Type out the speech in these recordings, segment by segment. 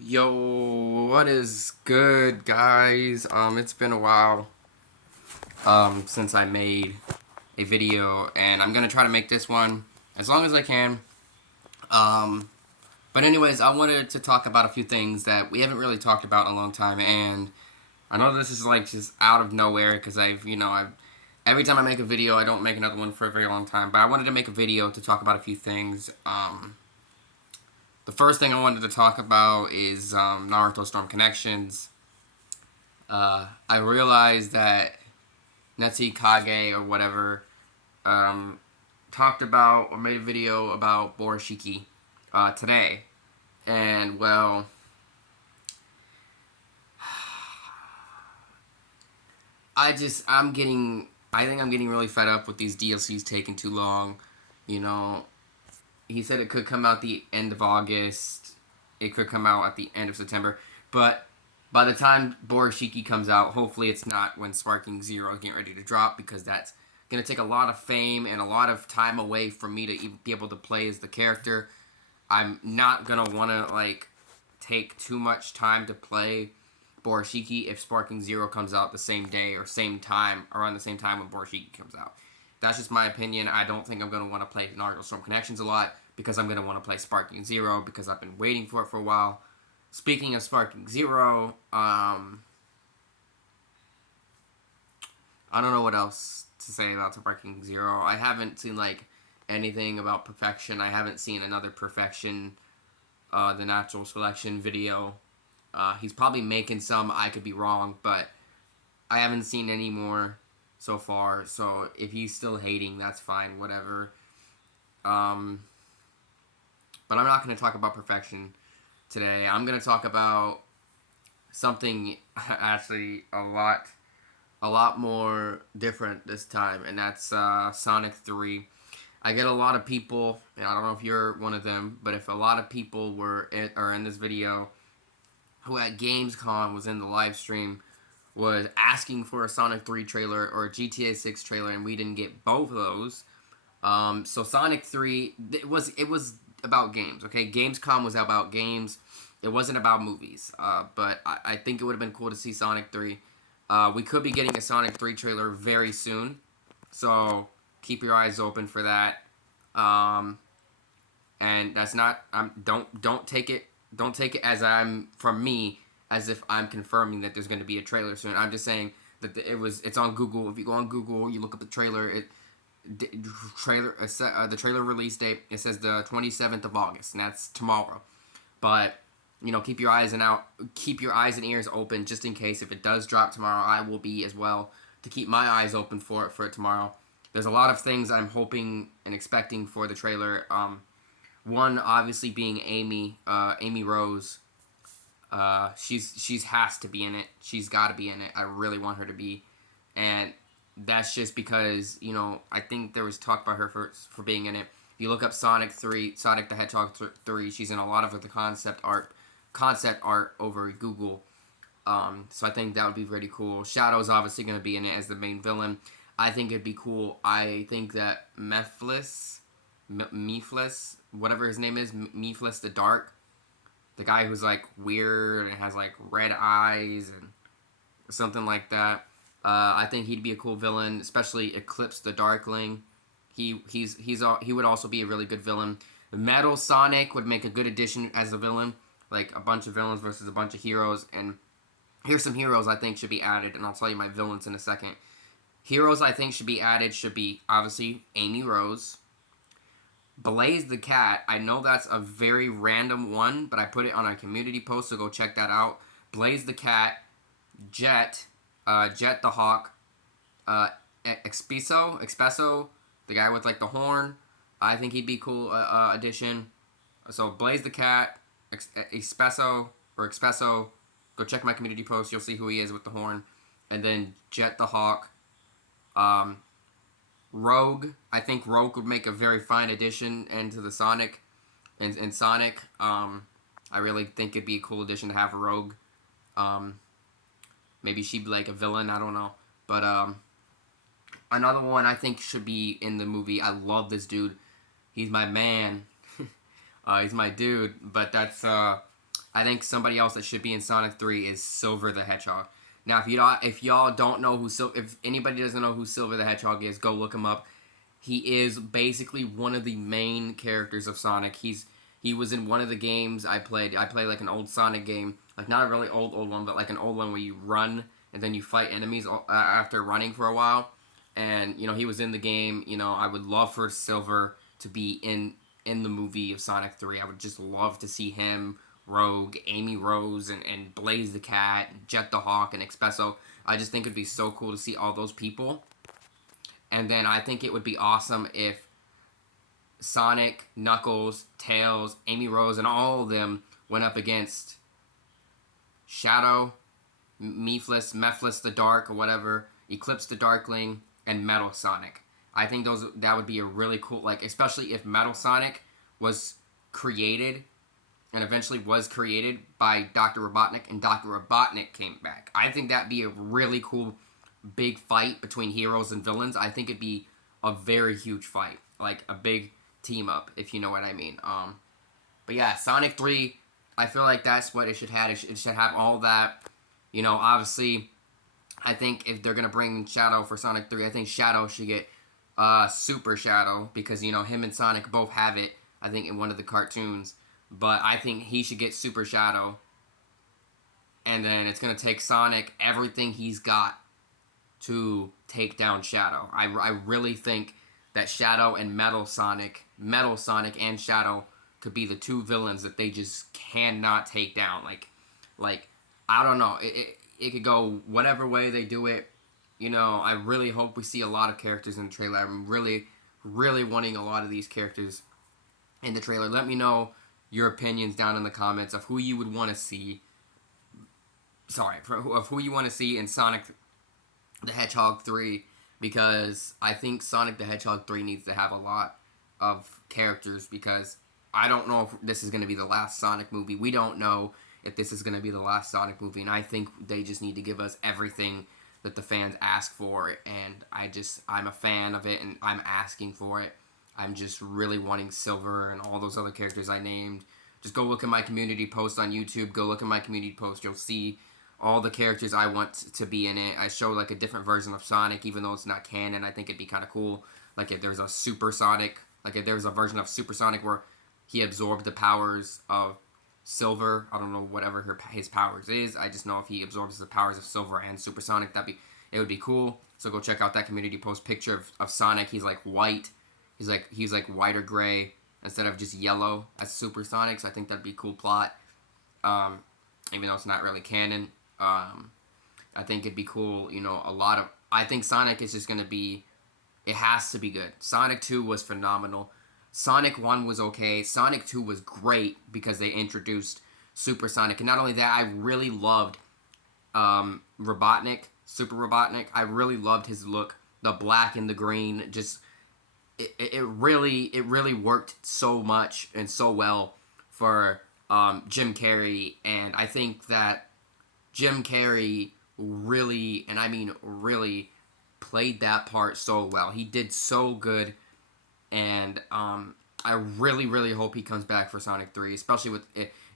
Yo, what is good, guys? It's been a while since I made a video, and I'm gonna try to make this one as long as I can. Um, but anyways, I wanted to talk about a few things that we haven't really talked about in a long time, and I know this is like just out of nowhere because I've every time I make a video, I don't make another one for a very long time. But I wanted to make a video to talk about a few things. The first thing I wanted to talk about is Naruto Storm Connections. I realized that Netsi Kage or whatever um, talked about or made a video about Borishiki today. And, well, I think I'm getting really fed up with these DLCs taking too long. You know, he said it could come out the end of August. It could come out at the end of September. But by the time Borishiki comes out, hopefully it's not when Sparking Zero is getting ready to drop, because that's going to take a lot of fame and a lot of time away from me to even be able to play as the character. I'm not going to want to, like, take too much time to play Borishiki if Sparking Zero comes out the same day or same time, around the same time when Borishiki comes out. That's just my opinion. I don't think I'm going to want to play Naruto Storm Connections a lot because I'm going to want to play Sparking Zero because I've been waiting for it for a while. Speaking of Sparking Zero, I don't know what else to say about Sparking Zero. I haven't seen, like, anything about Perfection. I haven't seen another Perfection, the Natural Selection video. He's probably making some. I could be wrong, but I haven't seen any more so far. So if he's still hating, that's fine. Whatever. Um, but I'm not going to talk about Perfection today. I'm going to talk about something actually a lot more different this time, and that's Sonic 3. I get a lot of people, and I don't know if you're one of them, but if a lot of people are in this video who at Gamescom was in the live stream was asking for a Sonic 3 trailer or a GTA 6 trailer, and we didn't get both of those. So Sonic 3, it was about games, okay? Gamescom was about games. It wasn't about movies. But I think it would have been cool to see Sonic 3. We could be getting a Sonic 3 trailer very soon. So keep your eyes open for that. And that's not don't take it as I'm from me as if I'm confirming that there's going to be a trailer soon. I'm just saying that it's on Google. If you go on Google, you look up the trailer. The trailer release date, it says the 27th of August, and that's tomorrow. But keep your eyes and ears open just in case if it does drop tomorrow. I will be as well to keep my eyes open for it tomorrow. There's a lot of things I'm hoping and expecting for the trailer. One obviously being Amy Rose. She's has to be in it. She's got to be in it. I really want her to be, and that's just because I think there was talk about her for being in it. If you look up Sonic the Hedgehog 3, she's in a lot of the concept art over Google. So I think that would be pretty cool. Shadow's obviously going to be in it as the main villain. I think it'd be cool. I think that Mephiles, whatever his name is, Mephiles the Dark, the guy who's like weird and has like red eyes and something like that. I think he'd be a cool villain, especially Eclipse the Darkling. He would also be a really good villain. Metal Sonic would make a good addition as a villain, like a bunch of villains versus a bunch of heroes. And here's some heroes I think should be added, and I'll tell you my villains in a second. Heroes I think should be added should be obviously Amy Rose, Blaze the Cat. I know that's a very random one, but I put it on a community post, so go check that out. Blaze the Cat, Jet, Jet the Hawk, Expeso, the guy with like the horn. I think he'd be cool addition. So Blaze the Cat, Expeso. Go check my community post. You'll see who he is with the horn. And then Jet the Hawk. Rogue. I think Rogue would make a very fine addition into the Sonic. In Sonic. I really think it'd be a cool addition to have a Rogue. Maybe she'd be like a villain. I don't know. But another one I think should be in the movie. I love this dude. He's my man. He's my dude. But that's I think somebody else that should be in Sonic 3 is Silver the Hedgehog. Now, if y'all don't know if anybody doesn't know who Silver the Hedgehog is, go look him up. He is basically one of the main characters of Sonic. He was in one of the games I played. I played like an old Sonic game, like not a really old one, but like an old one where you run and then you fight enemies after running for a while. And he was in the game. I would love for Silver to be in the movie of Sonic 3. I would just love to see him, Rogue, Amy Rose, and Blaze the Cat, Jet the Hawk, and Expresso. I just think it'd be so cool to see all those people. And then I think it would be awesome if Sonic, Knuckles, Tails, Amy Rose, and all of them went up against Shadow, Mephiles the Dark, or whatever, Eclipse the Darkling, and Metal Sonic. I think that would be a really cool, like, especially if Metal Sonic was created and eventually was created by Dr. Robotnik, and Dr. Robotnik came back. I think that'd be a really cool big fight between heroes and villains. I think it'd be a very huge fight, like a big team up, if you know what I mean. But yeah, Sonic 3, I feel like that's what it should have. It should have all that. Obviously, I think if they're gonna bring Shadow for Sonic 3, I think Shadow should get Super Shadow, because him and Sonic both have it, I think, in one of the cartoons. But I think he should get Super Shadow, and then it's gonna take Sonic everything he's got to take down Shadow. I really think that Shadow and Metal Sonic and Shadow could be the two villains that they just cannot take down. Like I don't know. It could go whatever way they do it. I really hope we see a lot of characters in the trailer. I'm really, really wanting a lot of these characters in the trailer. Let me know your opinions down in the comments of who you would want to see. Of who you want to see in Sonic the Hedgehog 3, because I think Sonic the Hedgehog 3 needs to have a lot of characters, because I don't know if this is going to be the last Sonic movie. We don't know if this is going to be the last Sonic movie, and I think they just need to give us everything that the fans ask for, and I'm a fan of it, and I'm asking for it. I'm just really wanting Silver and all those other characters I named. Just go look at my community post on YouTube. Go look at my community post. You'll see all the characters I want to be in it. I show like a different version of Sonic, even though it's not canon. I think it'd be kind of cool. Like if there's a Super Sonic, like if there's a version of Super Sonic where he absorbed the powers of Silver. I don't know whatever his powers is. I just know if he absorbs the powers of Silver and Super Sonic, it would be cool. So go check out that community post picture of Sonic. He's like white. He's like white or gray instead of just yellow as Super Sonic. So I think that'd be a cool plot. Even though it's not really canon. I think it'd be cool. I think Sonic is just gonna be. It has to be good. Sonic 2 was phenomenal. Sonic 1 was okay. Sonic 2 was great because they introduced Super Sonic. And not only that, I really loved Robotnik, Super Robotnik. I really loved his look. The black and the green. Just, it really worked so much and so well for Jim Carrey. And I think that Jim Carrey really, and I mean really, played that part so well. He did so good. And I really, really hope he comes back for Sonic 3, especially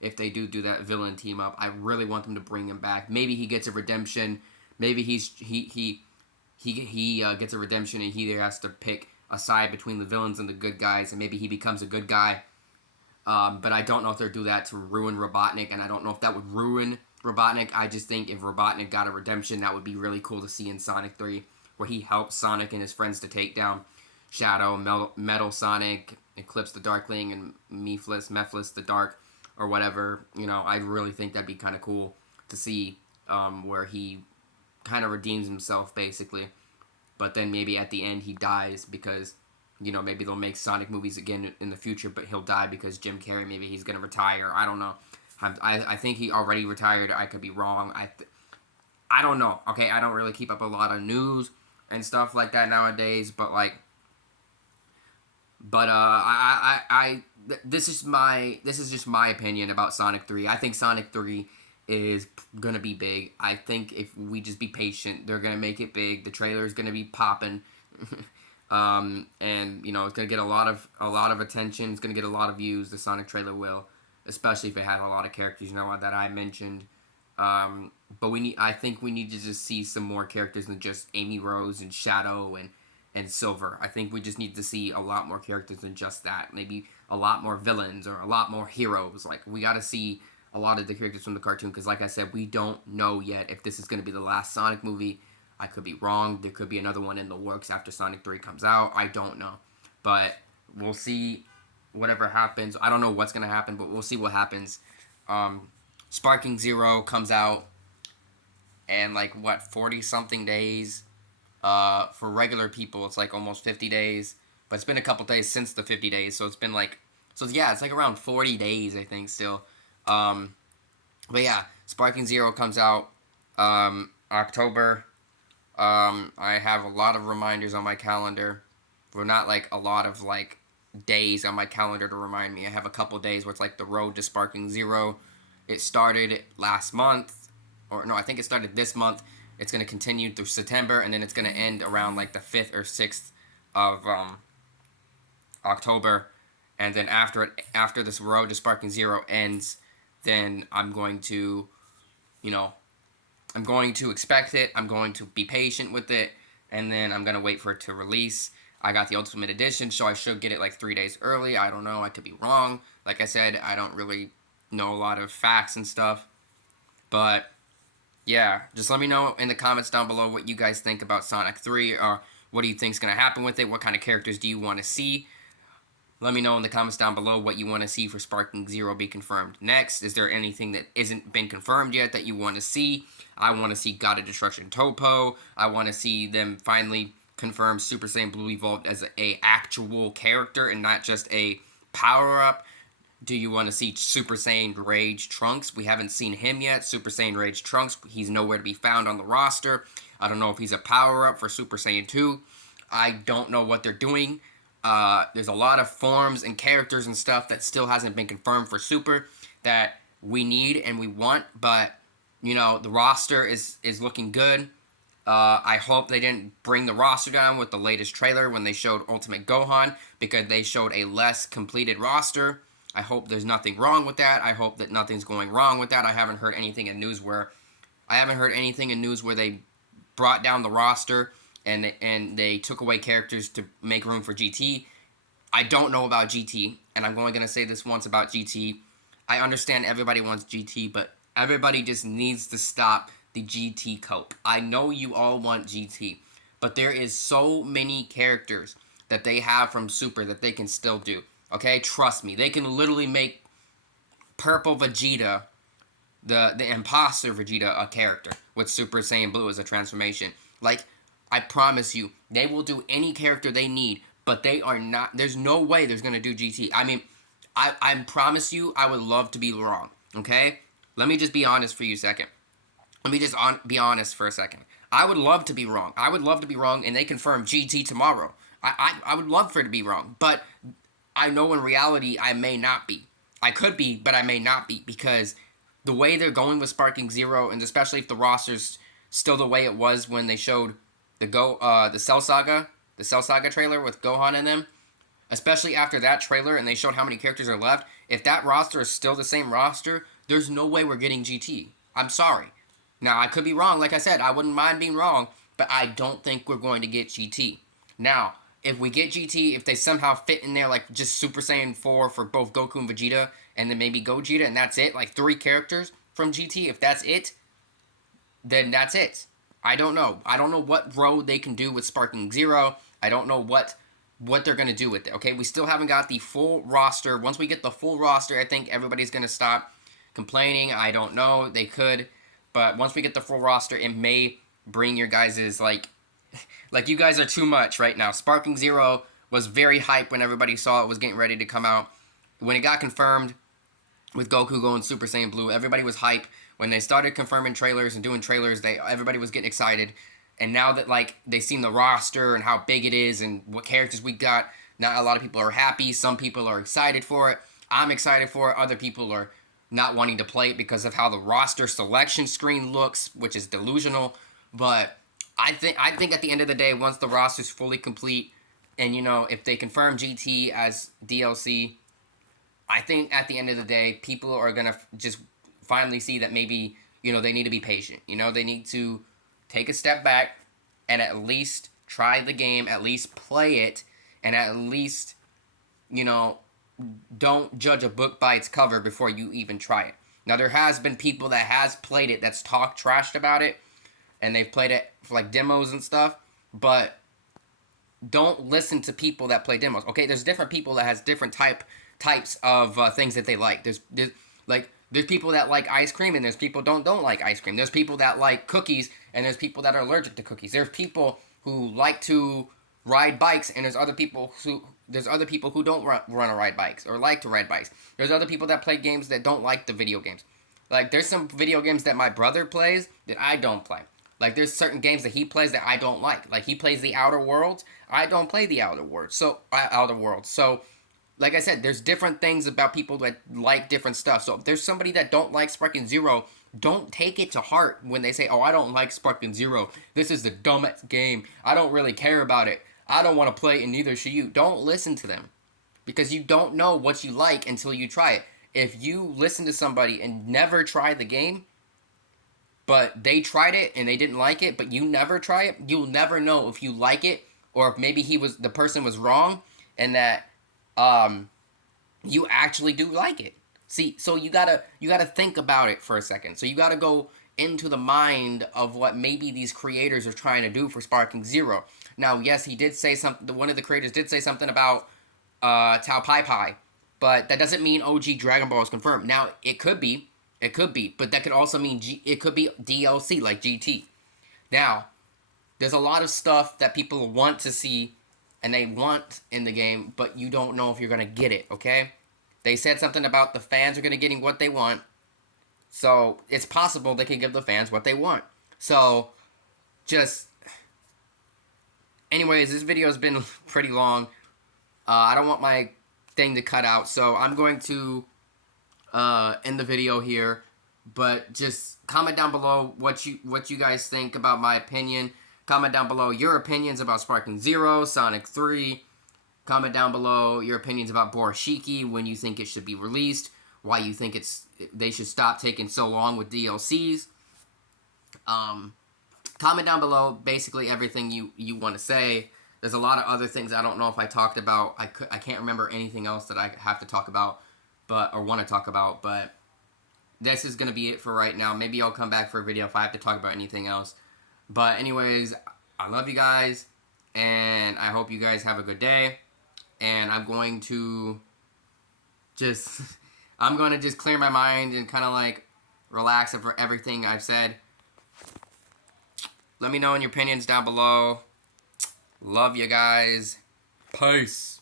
if they do that villain team up. I really want them to bring him back. Maybe he gets a redemption. Maybe he gets a redemption, and he either has to pick a side between the villains and the good guys, and maybe he becomes a good guy. But I don't know if they'll do that to ruin Robotnik, and I don't know if that would ruin Robotnik. I just think if Robotnik got a redemption, that would be really cool to see in Sonic 3, where he helps Sonic and his friends to take down Shadow, Metal Sonic, Eclipse the Darkling, and Mephiles the Dark, or whatever. I really think that'd be kind of cool to see, where he kind of redeems himself, basically. But then maybe at the end he dies because, maybe they'll make Sonic movies again in the future, but he'll die because Jim Carrey, maybe he's going to retire. I don't know. I think he already retired. I could be wrong. I don't know. Okay, I don't really keep up a lot of news and stuff like that nowadays, but this is just my opinion about Sonic 3. I think Sonic 3 is gonna be big. I think if we just be patient, they're gonna make it big. The trailer is gonna be popping, and it's gonna get a lot of attention. It's gonna get a lot of views. The Sonic trailer will. especially if it had a lot of characters, that I mentioned. But I think we need to just see some more characters than just Amy Rose and Shadow and Silver. I think we just need to see a lot more characters than just that. Maybe a lot more villains or a lot more heroes. Like, we got to see a lot of the characters from the cartoon, because like I said, we don't know yet if this is going to be the last Sonic movie. I could be wrong. There could be another one in the works after Sonic 3 comes out. I don't know. But we'll see whatever happens. I don't know what's going to happen, but we'll see what happens. Sparking Zero comes out in 40 something days. For regular people, it's like almost 50 days. But it's been a couple days since the 50 days. So it's been it's like around 40 days, I think, still. But yeah, Sparking Zero comes out October. I have a lot of reminders on my calendar. Well, not a lot of days on my calendar to remind me. I have a couple days where it's the road to Sparking Zero. It started last month, or no, I think it started this month. It's going to continue through September, and then it's going to end around the 5th or 6th of October. And then after this road to Sparking Zero ends, then I'm going to expect it. I'm going to be patient with it, and then I'm going to wait for it to release. I got the Ultimate Edition, so I should get it 3 days early. I don't know. I could be wrong. Like I said, I don't really know a lot of facts and stuff. But yeah, just let me know in the comments down below what you guys think about Sonic 3, or what do you think is going to happen with it? What kind of characters do you want to see? Let me know in the comments down below what you want to see for Sparking Zero be confirmed next. Is there anything that isn't been confirmed yet that you want to see? I want to see God of Destruction Topo. I want to see them finally confirm Super Saiyan Blue Evolved as a actual character and not just a power-up. Do you want to see Super Saiyan Rage Trunks? We haven't seen him yet. Super Saiyan Rage Trunks, he's nowhere to be found on the roster. I don't know if he's a power-up for Super Saiyan 2. I don't know what they're doing. There's a lot of forms and characters and stuff that still hasn't been confirmed for Super that we need and we want, but, the roster is looking good. I hope they didn't bring the roster down with the latest trailer when they showed Ultimate Gohan, because they showed a less completed roster. I hope there's nothing wrong with that. I hope that nothing's going wrong with that. I haven't heard anything in news where they brought down the roster and they took away characters to make room for GT. I don't know about GT, and I'm only going to say this once about GT. I understand everybody wants GT, but everybody just needs to stop the GT cope. I know you all want GT, but there is so many characters that they have from Super that they can still do. Okay, trust me. They can literally make Purple Vegeta, the imposter Vegeta, a character with Super Saiyan Blue as a transformation. I promise you, they will do any character they need, but they are not. There's no way they're going to do GT. I mean, I promise you, I would love to be wrong. Okay? Let me just be honest for you a second. Let me just be honest for a second. I would love to be wrong. I would love to be wrong, and they confirm GT tomorrow. I would love for it to be wrong, but I know in reality I may not be. I could be, but I may not be, because the way they're going with Sparking Zero, and especially if the roster's still the way it was when they showed the Cell Saga trailer with Gohan in them, especially after that trailer and they showed how many characters are left, if that roster is still the same roster, there's no way we're getting GT. I'm sorry. Now, I could be wrong. Like I said, I wouldn't mind being wrong, but I don't think we're going to get GT. Now, if we get GT, if they somehow fit in there just Super Saiyan 4 for both Goku and Vegeta, and then maybe Gogeta, and that's it, 3 characters from GT, if that's it, then that's it. I don't know. I don't know what road they can do with Sparking Zero. I don't know what they're going to do with it, okay? We still haven't got the full roster. Once we get the full roster, I think everybody's going to stop complaining. I don't know. They could. But once we get the full roster, it may bring your guys' you guys are too much right now. Sparking Zero was very hyped when everybody saw it was getting ready to come out. When it got confirmed with Goku going Super Saiyan Blue, everybody was hyped. When they started confirming trailers and doing trailers, everybody was getting excited. And now that they seen the roster and how big it is and what characters we got, now a lot of people are happy. Some people are excited for it. I'm excited for it. Other people are not wanting to play it because of how the roster selection screen looks, which is delusional. But I think at the end of the day, once the roster's fully complete, and if they confirm GT as DLC, I think at the end of the day, people are gonna just finally see that maybe they need to be patient. They need to take a step back and at least try the game, at least play it, and at least you know don't judge a book by its cover before you even try it. Now there has been people that has played it that's talked trashed about it, and they've played it for like demos and stuff, but don't listen to people that play demos. Okay, there's different people that has different types of things that they like. There's people that like ice cream, and there's people don't like ice cream. There's people that like cookies, and there's people that are allergic to cookies. There's people who like to ride bikes, and there's other people who don't run or ride bikes or like to ride bikes. There's other people that play games that don't like the video games. Like there's some video games that my brother plays that I don't play. Like there's certain games that he plays that I don't like. Like he plays the Outer Worlds. I don't play the Outer Worlds. So like I said, there's different things about people that like different stuff. So if there's somebody that don't like Sparking Zero, don't take it to heart when they say, "Oh, I don't like Sparking Zero. This is the dumbest game. I don't really care about it. I don't want to play it, and neither should you." Don't listen to them because you don't know what you like until you try it. If you listen to somebody and never try the game, but they tried it and they didn't like it, but you never try it, you'll never know if you like it or if maybe the person was wrong and that you actually do like it. See, so you gotta think about it for a second. So you gotta go into the mind of what maybe these creators are trying to do for Sparking Zero. Now, yes, he did say something. One of the creators did say something about Tao Pai Pai, but that doesn't mean OG Dragon Ball is confirmed. Now, it could be, but that could also mean it could be DLC like GT. Now, there's a lot of stuff that people want to see and they want in the game, but you don't know if you're gonna get it. Okay? They said something about the fans are gonna getting what they want, so it's possible they can give the fans what they want. So, just anyways, this video has been pretty long. I don't want my thing to cut out, so I'm going to end the video here. But just comment down below what you guys think about my opinion. Comment down below your opinions about Sparking Zero, Sonic 3. Comment down below your opinions about Borashiki, when you think it should be released, why you think they should stop taking so long with DLCs. Comment down below basically everything you want to say. There's a lot of other things I don't know if I talked about. I can't remember anything else that I have to talk about, or want to talk about. But this is gonna be it for right now. Maybe I'll come back for a video if I have to talk about anything else. But anyways, I love you guys, and I hope you guys have a good day. And I'm going to just clear my mind and kind of like relax over everything I've said. Let me know in your opinions down below. Love you guys. Peace.